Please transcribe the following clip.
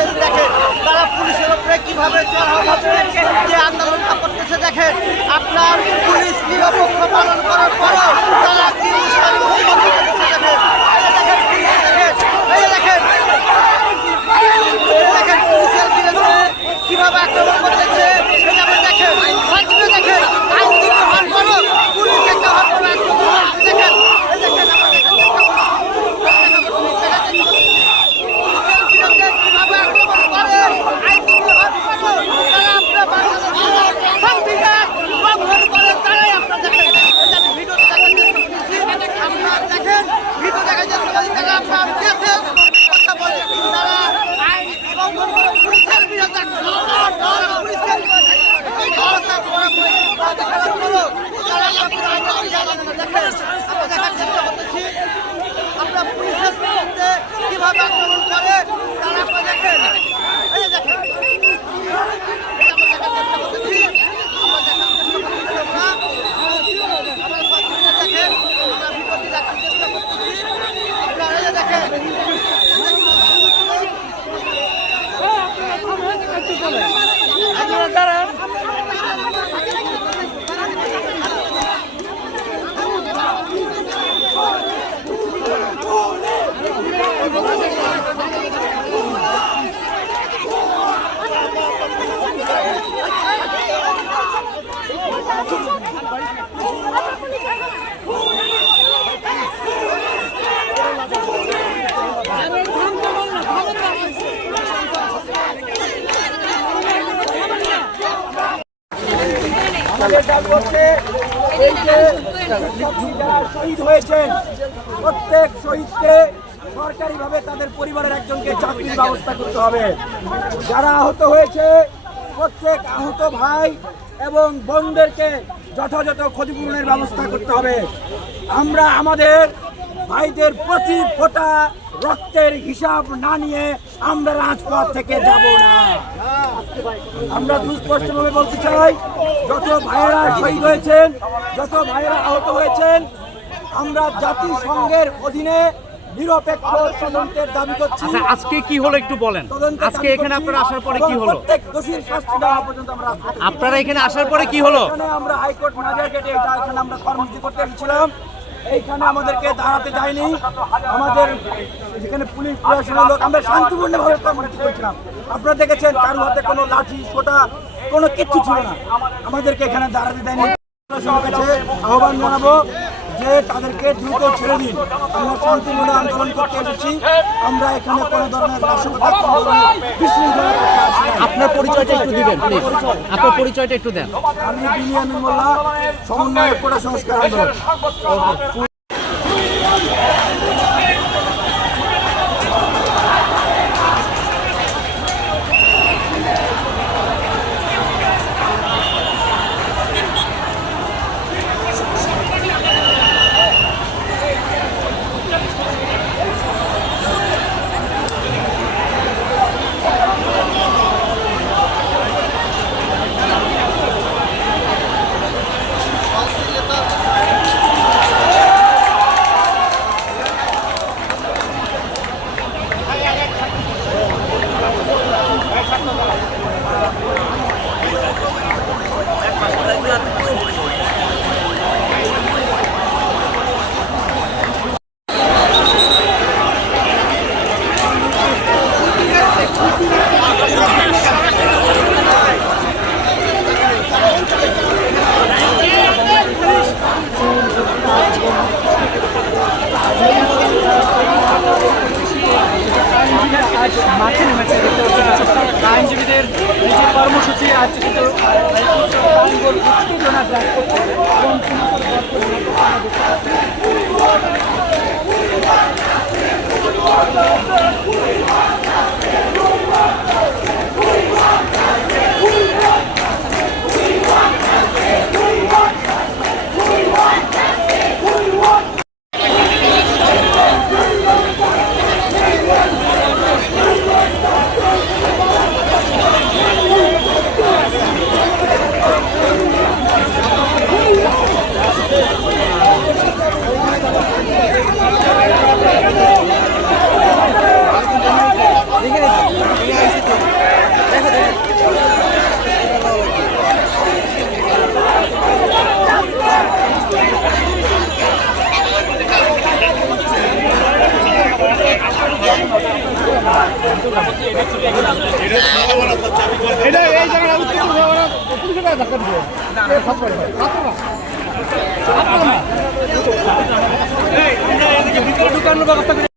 যদি দেখেন তারা পুলিশের উপরে কীভাবে চড়াও যে আন্দোলনটা করতেছে দেখেন। আপনার পুলিশ নিরপেক্ষ পালন করার শহীদ হয়েছেন প্রত্যেক শহীদকে সরকারিভাবে তাদের পরিবারের একজনকে চাকরির ব্যবস্থা করতে হবে যারা আহত হয়েছে প্রত্যেক আহত ভাই এবং বোনদেরকে যথাযথ ক্ষতিপূরণের ব্যবস্থা করতে হবে আমরা আমাদের ভাইদের প্রতি ফোটা রক্তের হিসাব না নিয়ে আমরা রাজপথ থেকে যাব না। আমরা সুস্পষ্টভাবে বলতে চাই যত ভাইয়েরা শহীদ হয়েছেন যত ভাইয়েরা আহত হয়েছেন আমরা জাতিসংঘের অধীনে নিরপেক্ষ তদন্তের দাবি করছি। আচ্ছা আজকে কি হলো একটু বলেন? আজকে এখানে আপনারা আসার পরে কি হলো? প্রত্যেক দোষীর শাস্তি দেওয়া পর্যন্ত আমরা আপনারা এখানে আসার পরে কি হলো? আমরা হাইকোর্ট গেটে এটা এখানে আমরা কর্মসূচি করতে এসেছিলাম। এইখানে আমাদেরকে দাঁড়াতে যায়নি। আমাদের যেখানে পুলিশ প্রশাসনের লোক, আমরা শান্তিপূর্ণভাবে কর্মসূচি করছিলাম। আপনারা দেখেছেন, কারও হাতে কোনো লাঠি ছোটা কোনো কিচ্ছু ছিল না। আমাদেরকে এখানে দাঁড়াতে দেয়নি। কাছে আহ্বান জানাব যে তাদেরকে দ্রুত ছেড়ে দিন। আমরা শান্তিপূর্ণ আন্দোলন করতে এসেছি। আমরা এখানে কোনো ধরনের নাশকতা পরিচয়টা একটু দিবেন প্লিজ আপনার পরিচয়টা একটু দেন। আমি বিনিয়ামিন মোল্লা সমন্বয় কোটা সংস্কার মাঠে নেমেছে। আইনজীবীদের যে কর্মসূচি আজ কিন্তু আইনগোল এটা এই জায়গাটা উত্তর পূর্ব টাকা ধাক্কা দিবে। দোকান ব্যবস্থা